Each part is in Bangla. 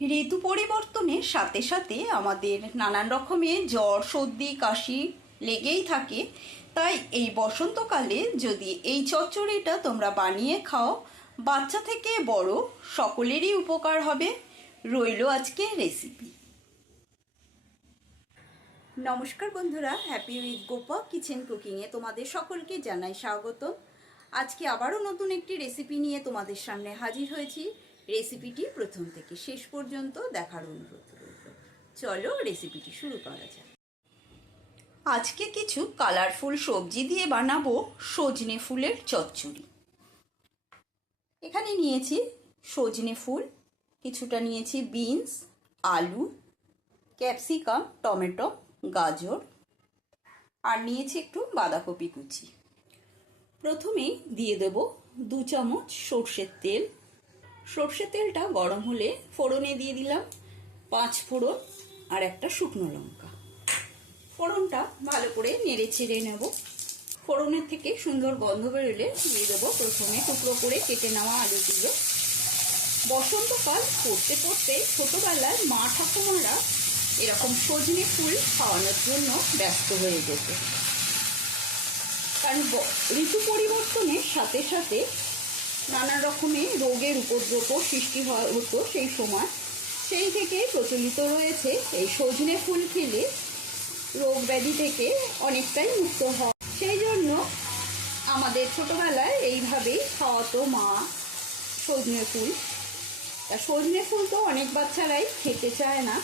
ঋতু পরিবর্তনের সাথে সাথে আমাদের নানান রকমের জ্বর সর্দি কাশি লেগেই থাকে। তাই এই বসন্তকালে যদি এই চচ্চড়িটা তোমরা বানিয়ে খাও, বাচ্চা থেকে বড় সকলেরই উপকার হবে। রইল আজকে রেসিপি। নমস্কার বন্ধুরা, হ্যাপি উইথ গোপা কিচেন কুকিংয়ে তোমাদের সকলকে জানাই স্বাগত। আজকে আবারও নতুন একটি রেসিপি নিয়ে তোমাদের সামনে হাজির হয়েছি। রেসিপিটি প্রথম থেকে শেষ পর্যন্ত দেখার অনুরোধ রইল। চলো রেসিপিটি শুরু করা যাক। আজকে কিছু কালারফুল সবজি দিয়ে বানাবো সজনে ফুলের চচ্চড়ি। এখানে নিয়েছি সজনে ফুল, কিছুটা নিয়েছি বিনস, আলু, ক্যাপসিকাম, টমেটো, গাজর আর নিয়েছি একটু বাঁধাকপি কুচি। প্রথমেই দিয়ে দেব 2 চামচ সর্ষের তেল। সর্ষের তেলটা গরম হলে ফোড়নে দিয়ে দিলাম 5 ফোড়ন আর একটা শুকনো লঙ্কা। ফোড়নটা ভালো করে নেড়ে চেড়ে নেব। ফোড়নের থেকে সুন্দর গন্ধ বেরোলে দিয়ে দেবো প্রথমে টুকরো করে কেটে নেওয়া আলুগুলো। বসন্তকাল পড়তে পড়তে ছোটবেলায় মা ঠাকুমারা এরকম সজনে ফুল খাওয়ানোর জন্য ব্যস্ত হয়ে যেত, কারণ ঋতু পরিবর্তনের সাথে সাথে নানা রকমের রোগের উপদ্রব সৃষ্টি হতো সেই সময়। সেই থেকে প্রচলিত রয়েছে এই সজনে ফুল খেলে রোগ ব্যাধি থেকে অনেকটাই মুক্ত হয়। সেই জন্য আমাদের ছোটবেলায় এইভাবেই খাওয়াতো মা সজনে ফুল। তা সজনে ফুল তো অনেক বাচ্চারাই খেতে চায় না,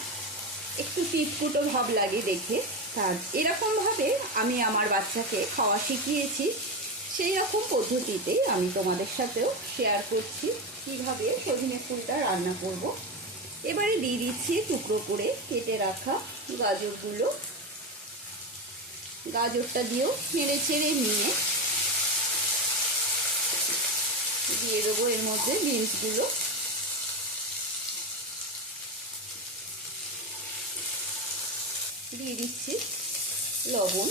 একটু তিতকুটো ভাব লাগে দেখে। তার এরকমভাবে আমি আমার বাচ্চাকে খাওয়া শিখিয়েছি। সেই রকম পদ্ধতিতে আমি তোমাদের সাথেও শেয়ার করছি কীভাবে সজনে ফুলটা রান্না করব। এবারে দিয়ে দিচ্ছি টুকরো করে কেটে রাখা গাজরগুলো। গাজরটা দিয়েও নেড়ে চেড়ে নিয়ে দিয়ে দেবো এর মধ্যে বিনসগুলো। দিয়ে দিচ্ছি লবণ,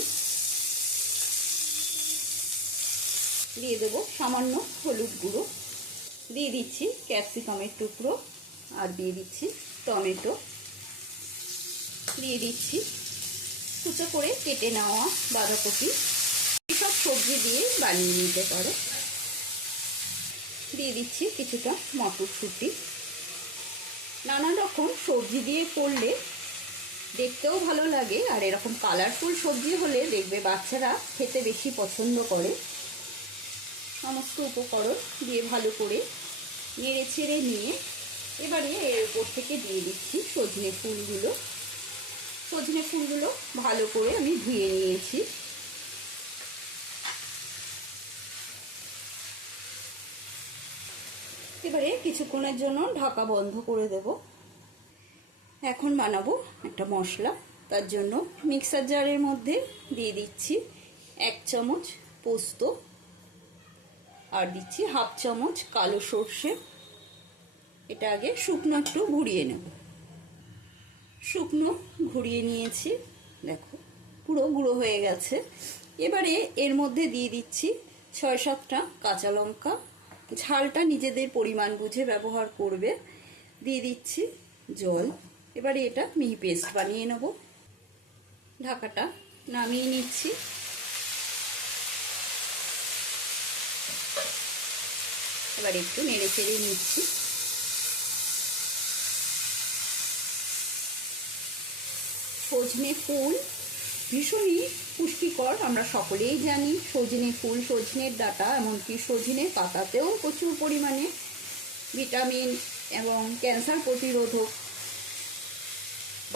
দিয়ে দেবো সামান্য হলুদ গুঁড়ো, দিয়ে দিচ্ছি ক্যাপসিকামের টুকরো আর দিয়ে দিচ্ছি টমেটো, দিয়ে দিচ্ছি কুচো করে কেটে নেওয়া বাঁধাকপি। এসব সবজি দিয়ে বানিয়ে নিতে পারো। দিয়ে দিচ্ছি কিছুটা মটরশুঁটি। নানান রকম সবজি দিয়ে করলে দেখতেও ভালো লাগে, আর এরকম কালারফুল সবজি হলে দেখবে বাচ্চারা খেতে বেশি পছন্দ করে। সমস্ত উপকরণ দিয়ে ভালো করে নেড়ে ছেড়ে নিয়ে এবারে এর উপর থেকে দিয়ে দিচ্ছি সজনে ফুলগুলো। সজনে ফুলগুলো ভালো করে আমি ধুয়ে নিয়েছি। এবারে কিছুক্ষণের জন্য ঢাকা বন্ধ করে দেব। এখন বানাবো একটা মশলা। তার জন্য মিক্সার জারের মধ্যে দিয়ে দিচ্ছি 1 চামচ পোস্ত আর দিচ্ছি 1/2 চামচ কালো সর্ষে। এটা আগে শুকনো একটু ঘুরিয়ে নেব। শুকনো ঘুরিয়ে নিয়েছি, দেখো পুরো গুঁড়ো হয়ে গেছে। এবারে এর মধ্যে দিয়ে দিচ্ছি 6-7টা কাঁচা লঙ্কা। ঝালটা নিজেদের পরিমাণ বুঝে ব্যবহার করবে। দিয়ে দিচ্ছি জল। এবারে এটা মিহি পেস্ট বানিয়ে নেব। ঢাকাটা নামিয়ে নিচ্ছি। এবার একটু নেড়ে চেড়ে নিচ্ছি। সজনে ফুল ভীষণই পুষ্টিকর, আমরা সকলেই জানি। সজনে ফুল, সজনের ডাঁটা, এমনকি সজনের পাতাতেও প্রচুর পরিমাণে ভিটামিন এবং ক্যান্সার প্রতিরোধক।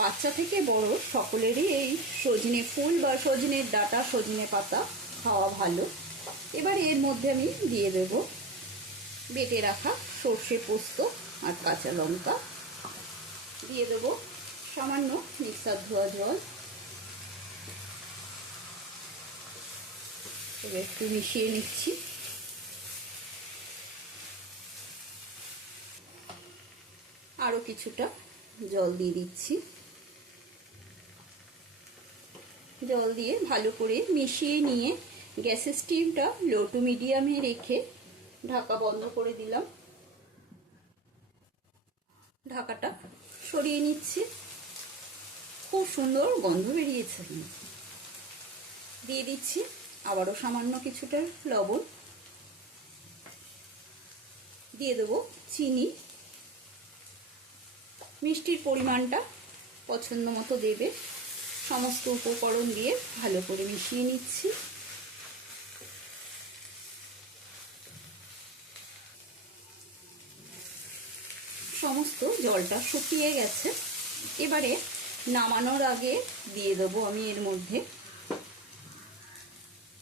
বাচ্চা থেকে বড় সকলেরই এই সজনে ফুল বা সজনের ডাঁটা, সজনে পাতা খাওয়া ভালো। এবার এর মধ্যে আমি দিয়ে দেব বেটে রাখা সর্ষে পোস্ত আর কাঁচা লঙ্কা। দিয়ে দেবো সামান্য মিক্সার ধোয়া জল। এবার একটু মিশিয়ে নিচ্ছি। আরও কিছুটা জল দিয়ে দিচ্ছি। জল দিয়ে ভালো করে মিশিয়ে নিয়ে গ্যাসের স্টিমটা লো টু মিডিয়ামে রেখে ঢাকা বন্ধ করে দিলাম। ঢাকাটা সরিয়ে নিচ্ছি। খুব সুন্দর গন্ধ বেরিয়েছে। দিয়ে দিচ্ছি আবারও সামান্য কিছুটা লবণ, দিয়ে দেবো চিনি। মিষ্টির পরিমাণটা পছন্দ মতো দেবে। সমস্ত উপকরণ দিয়ে ভালো করে মিশিয়ে নিচ্ছি। সমস্ত জলটা শুকিয়ে গেছে। এবারে নামানোর আগে দিয়ে দেবো আমি এর মধ্যে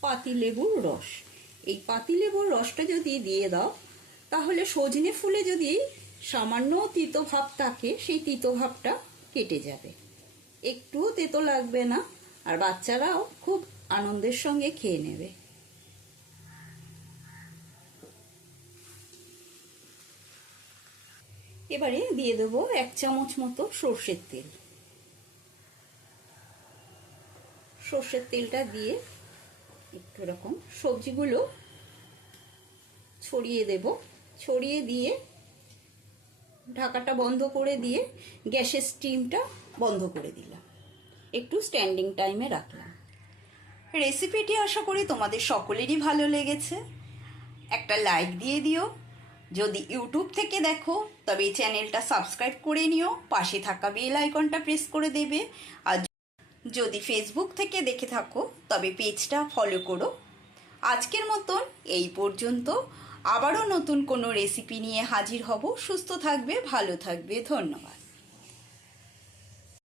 পাতিলেবুর রস। এই পাতিলেবুর রসটা যদি দিয়ে দাও তাহলে সজনে ফুলে যদি সামান্য তিতো ভাব থাকে সেই তিতো ভাবটা কেটে যাবে, একটুও তেতো লাগবে না, আর বাচ্চারাও খুব আনন্দের সঙ্গে খেয়ে নেবে। এবারে দিয়ে দেবো 1 চামচ মতো সর্ষের তেল। সর্ষের তেলটা দিয়ে একটু এরকম সবজিগুলো ছড়িয়ে দেব। ছড়িয়ে দিয়ে ঢাকাটা বন্ধ করে দিয়ে গ্যাসের স্টিমটা বন্ধ করে দিলাম, একটু স্ট্যান্ডিং টাইমে রাখলাম। রেসিপিটি আশা করি তোমাদের সকলেরই ভালো লেগেছে। একটা লাইক দিয়ে দিও। যদি ইউটিউব থেকে দেখো তবে এই চ্যানেলটা সাবস্ক্রাইব করে নিও, পাশে থাকা বেল আইকনটা প্রেস করে দেবে। আর যদি ফেসবুক থেকে দেখে থাকো তবে পেজটা ফলো করো। আজকের মতন এই পর্যন্ত। আবারও নতুন কোনো রেসিপি নিয়ে হাজির হব। সুস্থ থাকবে, ভালো থাকবে। ধন্যবাদ।